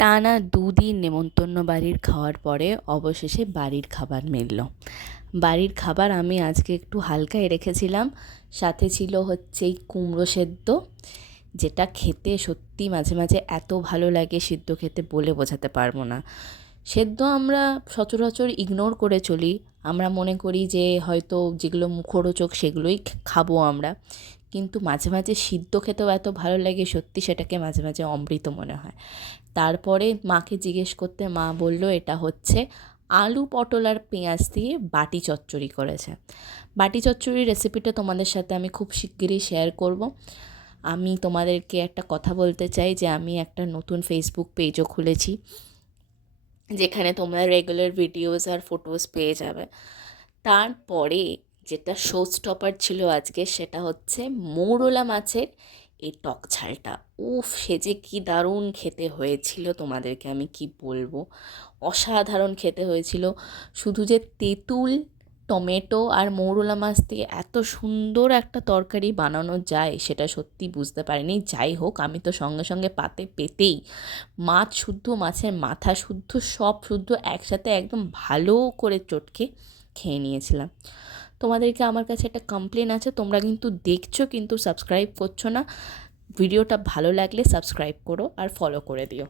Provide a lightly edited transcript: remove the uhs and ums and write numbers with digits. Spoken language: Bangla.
টানা দুদিন নেমন্তন্ন বাড়ির খাওয়ার পরে অবশেষে বাড়ির খাবার মিলল। বাড়ির খাবার আমি আজকে একটু হালকাই রেখেছিলাম। সাথে ছিল হচ্ছে এই কুমড়ো সেদ্ধ, যেটা খেতে সত্যি মাঝে মাঝে এত ভালো লাগে, সিদ্ধ খেতে বলে বোঝাতে পারবো না। সেদ্ধ আমরা সচরাচর ইগনোর করে চলি। আমরা মনে করি যে হয়তো যেগুলো মুখরোচক সেগুলোই খাবো আমরা, কিন্তু মাঝে মাঝে সিদ্ধ খেতেও এত ভালো লাগে, সত্যি সেটাকে মাঝে মাঝে অমৃত মনে হয়। তারপরে মাকে জিজ্ঞেস করতে মা বলল এটা হচ্ছে আলু পটল আর পেঁয়াজ দিয়ে বাটি চচ্চড়ি করেছে। বাটি চচ্চড়ির রেসিপিটা তোমাদের সাথে আমি খুব শিগগিরই শেয়ার করব। আমি তোমাদেরকে একটা কথা বলতে চাই যে আমি একটা নতুন ফেসবুক পেজও খুলেছি, যেখানে তোমরা রেগুলার ভিডিওস আর ফটোস পেয়ে যাবে। তারপরে যেটা শো স্টপার ছিল আজকে, সেটা হচ্ছে মৌরলা মাছের এই টক ঝালটা। উফ, সে যে কী দারুণ খেতে হয়েছিল, তোমাদেরকে আমি কি বলবো, অসাধারণ খেতে হয়েছিল। শুধু যে তেঁতুল, টমেটো আর মৌরলা মাছ দিয়ে এত সুন্দর একটা তরকারি বানানো যায় সেটা সত্যি বুঝতে পারিনি। যাই হোক, আমি তো সঙ্গে সঙ্গে পাতে পেতেই মাছ শুদ্ধ, মাছের মাথা শুদ্ধ, সব শুদ্ধ একসাথে একদম ভালো করে চটকে খেয়ে নিয়েছিলাম। তোমাদেরকে আমার কাছে একটা কমপ্লেন আছে, তোমরা কিন্তু দেখছো কিন্তু সাবস্ক্রাইব করছো না। ভিডিওটা ভালো লাগলে সাবস্ক্রাইব করো আর ফলো করে দিও।